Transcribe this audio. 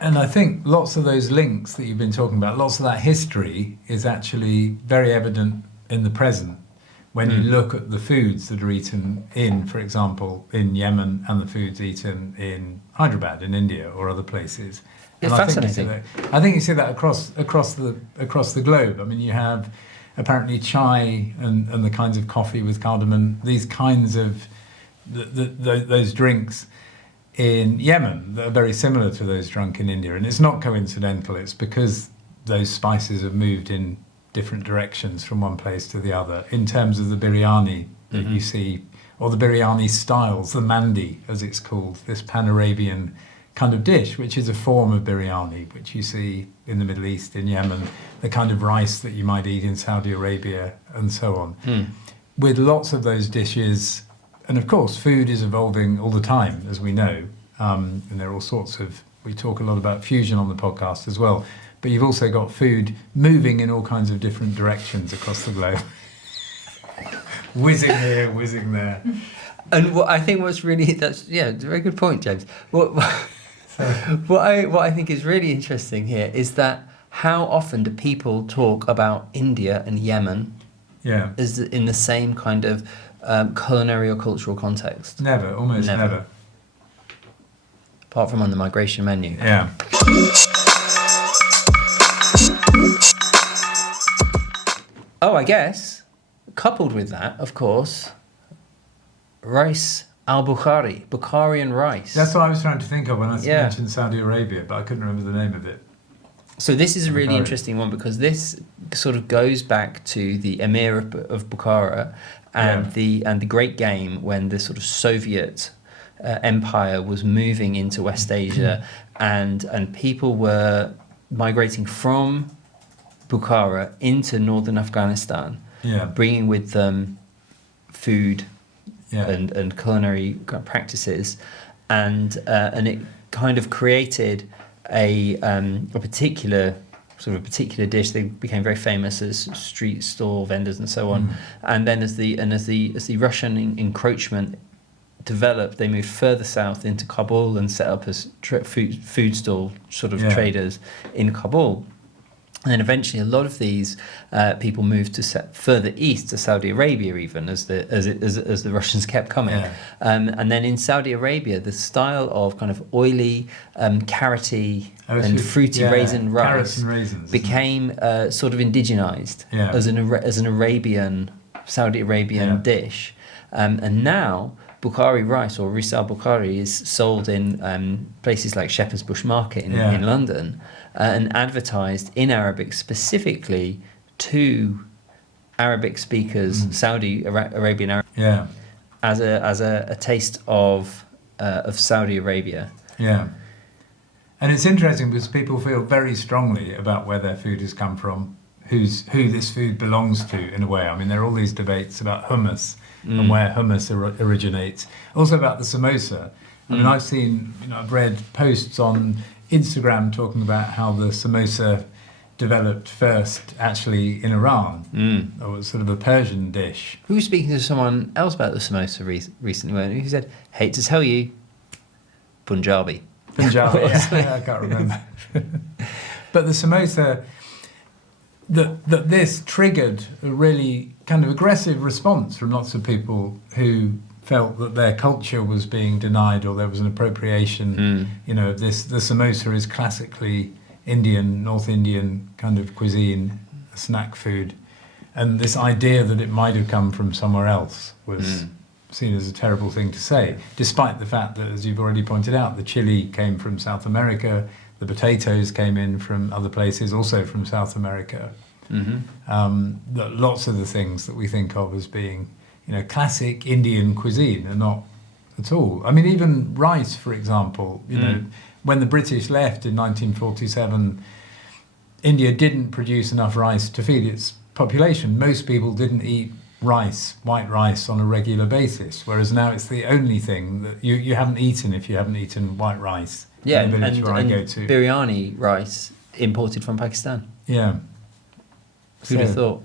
And I think lots of those links that you've been talking about, lots of that history is actually very evident in the present when you look at the foods that are eaten in, for example, in Yemen, and the foods eaten in Hyderabad in India or other places. It's And fascinating. I think you see that across the globe. I mean, you have apparently chai and the kinds of coffee with cardamom, these kinds of those drinks in Yemen that are very similar to those drunk in India. And it's not coincidental, it's because those spices have moved in different directions from one place to the other. In terms of the biryani that you see, or the biryani styles, the mandi as it's called, this pan-Arabian kind of dish, which is a form of biryani, which you see in the Middle East, in Yemen, the kind of rice that you might eat in Saudi Arabia and so on. With lots of those dishes. And of course, food is evolving all the time, as we know. And there are all sorts of, we talk a lot about fusion on the podcast as well. But you've also got food moving in all kinds of different directions across the globe. Whizzing here, whizzing there. And what I think what's really, it's a very good point, James. What I think is really interesting here is that how often do people talk about India and Yemen as in the same kind of culinary or cultural context? Never, almost never. Apart from on the migration menu. Yeah. Oh, I guess, coupled with that, of course, rice al-Bukhari, Bukharian rice. That's what I was trying to think of when I mentioned Saudi Arabia, but I couldn't remember the name of it. So this is a really interesting one because this sort of goes back to the Emir of Bukhara and the Great Game when the sort of Soviet empire was moving into West Asia and people were migrating from Bukhara into northern Afghanistan, bringing with them food and culinary practices, and it kind of created a particular dish. They became very famous as street stall vendors and so on. And then as the Russian encroachment developed, they moved further south into Kabul and set up as food stall traders in Kabul. And then eventually, a lot of these people moved to further east to Saudi Arabia, even as the Russians kept coming. And then in Saudi Arabia, the style of kind of oily, carroty and fruity raisin rice became sort of indigenized as an Arabian, Saudi Arabian dish. And now Bukhari rice, or ris al-Bukhari, is sold in places like Shepherd's Bush Market in London, and advertised in Arabic specifically to Arabic speakers, Saudi Arabian Arab, as a taste of Saudi Arabia. Yeah. And it's interesting because people feel very strongly about where their food has come from, who this food belongs to, in a way. I mean, there are all these debates about hummus and where hummus originates. Also about the samosa. I mean, I've read posts on Instagram talking about how the samosa developed first actually in Iran. It was sort of a Persian dish. Who was speaking to someone else about the samosa recently, weren't you? He said, hate to tell you, Punjabi. Punjabi, I can't remember. But the samosa, that this triggered a really kind of aggressive response from lots of people who felt that their culture was being denied or there was an appropriation, of this. The samosa is classically Indian, North Indian kind of cuisine, a snack food. And this idea that it might have come from somewhere else was seen as a terrible thing to say, despite the fact that, as you've already pointed out, the chili came from South America, the potatoes came in from other places, also from South America. That lots of the things that we think of as being classic Indian cuisine are not at all. I mean, even rice, for example, when the British left in 1947, India didn't produce enough rice to feed its population. Most people didn't eat rice, white rice, on a regular basis, whereas now it's the only thing that you haven't eaten if you haven't eaten white rice. Yeah, in the village and where I go to. Biryani rice imported from Pakistan. Yeah. Who'd have thought?